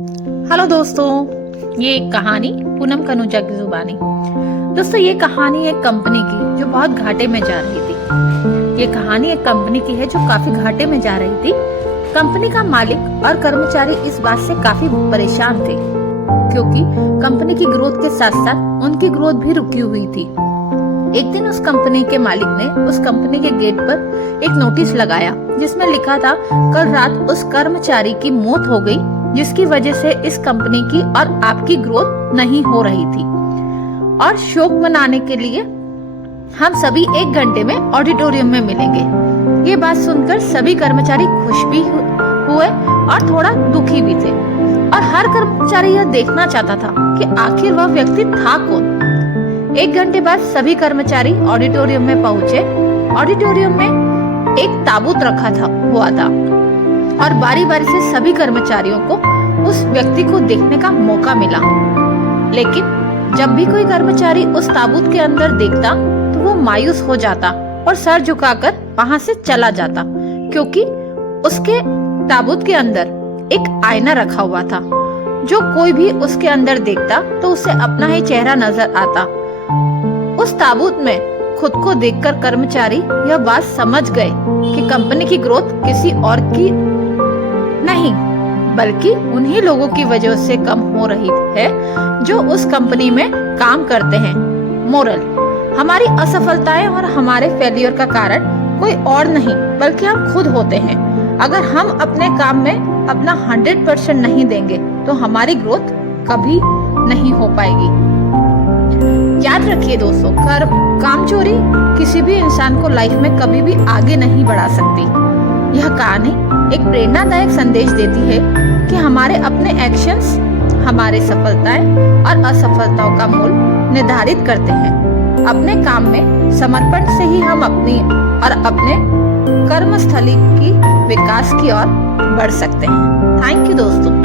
Hello दोस्तों, ये एक कहानी पूनम कनूजा की जुबानी। दोस्तों, ये कहानी एक कंपनी की जो बहुत घाटे में जा रही थी। ये कहानी एक कंपनी की है जो काफी घाटे में जा रही थी। कंपनी का मालिक और कर्मचारी इस बात से काफी परेशान थे क्योंकि कंपनी की ग्रोथ के साथ साथ उनकी ग्रोथ भी रुकी हुई थी। एक दिन उस कंपनी के मालिक ने उस कंपनी के गेट पर एक नोटिस लगाया जिसमें लिखा था, कल रात उस कर्मचारी की मौत हो गई जिसकी वजह से इस कंपनी की और आपकी ग्रोथ नहीं हो रही थी, और शोक मनाने के लिए हम सभी 1 घंटे में ऑडिटोरियम में मिलेंगे। ये बात सुनकर सभी कर्मचारी खुश भी हुए और थोड़ा दुखी भी थे, और हर कर्मचारी यह देखना चाहता था कि आखिर वह व्यक्ति था कौन। 1 घंटे बाद सभी कर्मचारी ऑडिटोरियम में पहुंचे। ऑडिटोरियम में एक ताबूत रखा हुआ था और बारी बारी से सभी कर्मचारियों को उस व्यक्ति को देखने का मौका मिला। लेकिन जब भी कोई कर्मचारी उस ताबूत के अंदर देखता तो वो मायूस हो जाता और सर झुकाकर वहां से चला जाता, क्योंकि उसके ताबूत के अंदर एक आईना रखा हुआ था। जो कोई भी उसके अंदर देखता तो उसे अपना ही चेहरा नजर आता। उस ताबूत में खुद को देखकर कर्मचारी यह बात समझ गए कि कंपनी की ग्रोथ किसी और की नहीं बल्कि उन्हीं लोगों की वजह से कम हो रही है जो उस कंपनी में काम करते हैं। मोरल: हमारी असफलताएं और हमारे फेलियर का कारण कोई और नहीं बल्कि हम खुद होते हैं। अगर हम अपने काम में अपना 100% नहीं देंगे तो हमारी ग्रोथ कभी नहीं हो पाएगी। याद रखिए दोस्तों, कामचोरी किसी भी इंसान को लाइफ में कभी भी आगे नहीं बढ़ा सकती। यह कहानी एक प्रेरणादायक संदेश देती है कि हमारे अपने एक्शंस हमारे सफलताएं और असफलताओं का मूल निर्धारित करते हैं। अपने काम में समर्पण से ही हम अपनी और अपने कर्मस्थली की विकास की ओर बढ़ सकते हैं। थैंक यू दोस्तों।